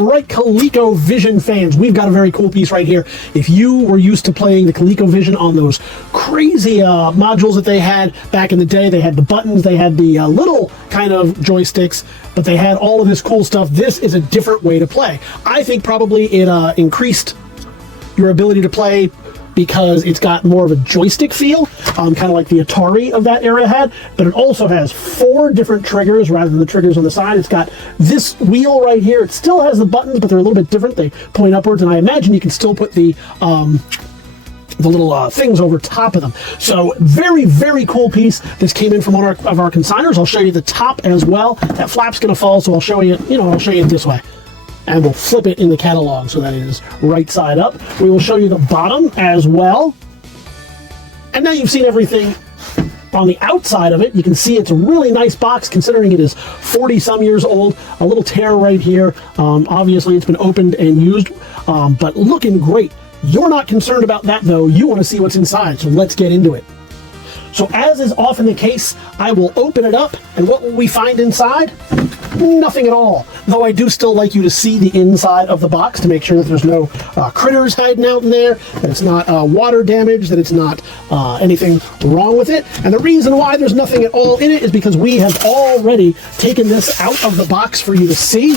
All right, ColecoVision fans, we've got a very cool piece right here. If you were used to playing the ColecoVision on those crazy modules that they had back in the day, they had the buttons, they had the little kind of joysticks, but they had all of this cool stuff. This is a different way to play. I think probably it increased your ability to play because it's got more of a joystick feel, kind of like the Atari of that era had, but it also has 4 different triggers rather than the triggers on the side. It's got this wheel right here. It still has the buttons, but they're a little bit different. They point upwards, and I imagine you can still put the little things over top of them. So very, very cool piece. This came in from one of our consigners. I'll show you the top as well. That flap's going to fall, so I'll show you, I'll show you it this way. And we'll flip it in the catalog so that it is right side up. We will show you the bottom as well. And now you've seen everything on the outside of it. You can see it's a really nice box considering it is 40-some years old. A little tear right here. Obviously, it's been opened and used, but looking great. You're not concerned about that, though. You want to see what's inside, so let's get into it. So as is often the case, I will open it up, and what will we find inside? Nothing at all. Though I do still like you to see the inside of the box to make sure that there's no critters hiding out in there, that it's not water damage, that it's not anything wrong with it. And the reason why there's nothing at all in it is because we have already taken this out of the box for you to see.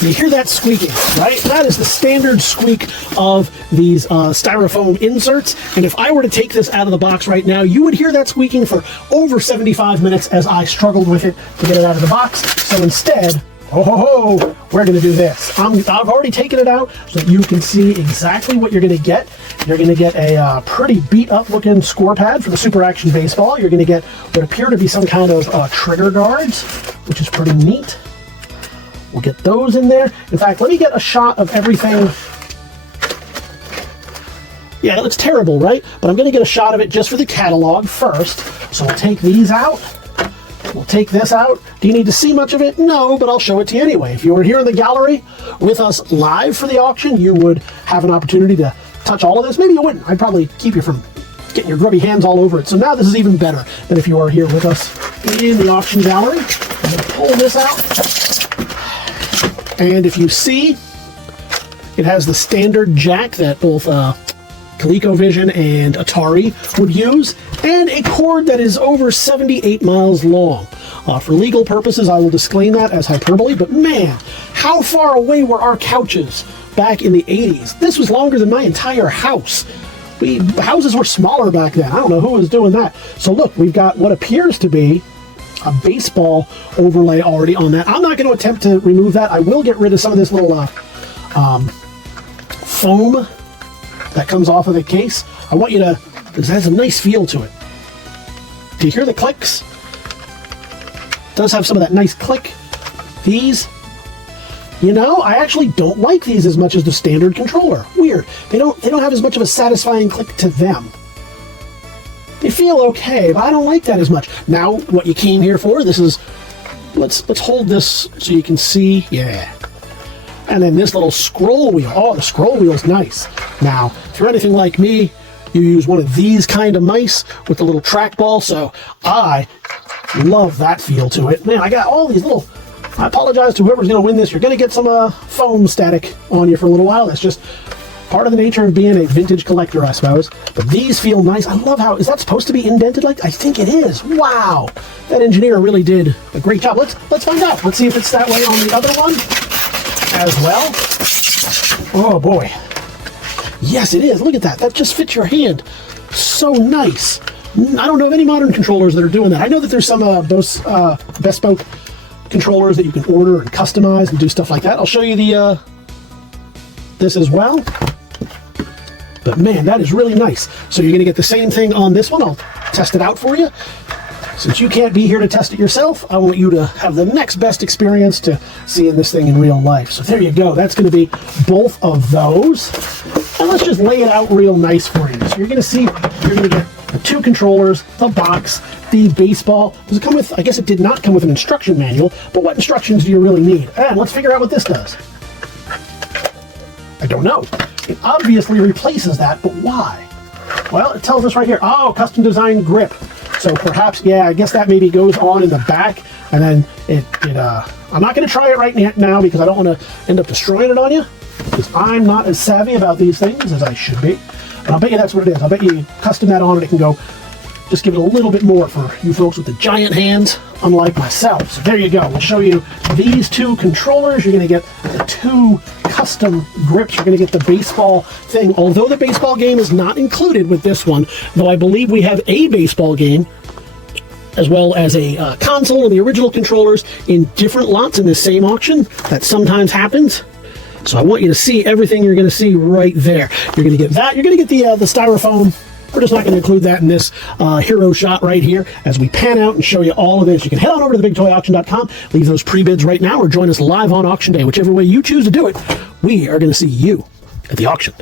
You hear that squeaking, right? That is the standard squeak of these styrofoam inserts. And if I were to take this out of the box right now, you would hear that squeaking for over 75 minutes as I struggled with it to get it out of the box. So instead, we're going to do this. I've already taken it out so that you can see exactly what you're going to get. You're going to get a pretty beat-up looking score pad for the Super Action Baseball. You're going to get what appear to be some kind of trigger guards, which is pretty neat. We'll get those in there. In fact, let me get a shot of everything. Yeah, it looks terrible, right? But I'm going to get a shot of it just for the catalog first. So we'll take these out. We'll take this out. Do you need to see much of it? No, but I'll show it to you anyway. If you were here in the gallery with us live for the auction, you would have an opportunity to touch all of this. Maybe you wouldn't. I'd probably keep you from getting your grubby hands all over it. So now this is even better than if you are here with us in the auction gallery. I'm going to pull this out. And if you see, it has the standard jack that both ColecoVision and Atari would use, and a cord that is over 78 miles long. For legal purposes, I will disclaim that as hyperbole, but man, how far away were our couches back in the 80s? This was longer than my entire house. Houses were smaller back then. I don't know who was doing that. So look, we've got what appears to be a baseball overlay already on that. I'm not going to attempt to remove that. I will get rid of some of this little foam that comes off of the case. I want you to, because it has a nice feel to it. Do you hear the clicks? It does have some of that nice click. These, I actually don't like these as much as the standard controller. Weird. They don't have as much of a satisfying click to them. They feel okay, but I don't like that as much. Now, what you came here for, this is, let's hold this so you can see, yeah. And then this little scroll wheel, the scroll wheel's nice. Now, if you're anything like me, you use one of these kind of mice with the little trackball, so I love that feel to it. Man, I got all these little, I apologize to whoever's going to win this, you're going to get some foam static on you for a little while. That's just part of the nature of being a vintage collector, I suppose. But these feel nice. I love how, is that supposed to be indented like? I think it is. Wow. That engineer really did a great job. Let's find out. Let's see if it's that way on the other one as well. Oh boy. Yes, it is. Look at that. That just fits your hand. So nice. I don't know of any modern controllers that are doing that. I know that there's some those bespoke controllers that you can order and customize and do stuff like that. I'll show you the this as well. But man, that is really nice. So you're going to get the same thing on this one. I'll test it out for you. Since you can't be here to test it yourself, I want you to have the next best experience to seeing this thing in real life. So there you go. That's going to be both of those. And let's just lay it out real nice for you. So you're going to see, you're going to get the 2 controllers, the box, the baseball. Does it come with, I guess it did not come with an instruction manual, but what instructions do you really need? And let's figure out what this does. I don't know. It obviously replaces that, but why? Well, it tells us right here, custom designed grip. So perhaps, yeah, I guess that maybe goes on in the back, and then I'm not going to try it right now because I don't want to end up destroying it on you, because I'm not as savvy about these things as I should be. But I'll bet you that's what it is. I'll bet you custom that on and it can go, just give it a little bit more for you folks with the giant hands, unlike myself. So there you go. We'll show you these two controllers. You're going to get the two custom grips. You're going to get the baseball thing. Although the baseball game is not included with this one, though I believe we have a baseball game as well as a console and the original controllers in different lots in this same auction. That sometimes happens. So I want you to see everything you're going to see right there. You're going to get that. You're going to get the styrofoam. We're just not going to include that in this hero shot right here as we pan out and show you all of this. You can head on over to TheBigToyAuction.com, leave those pre-bids right now, or join us live on auction day. Whichever way you choose to do it, we are going to see you at the auction.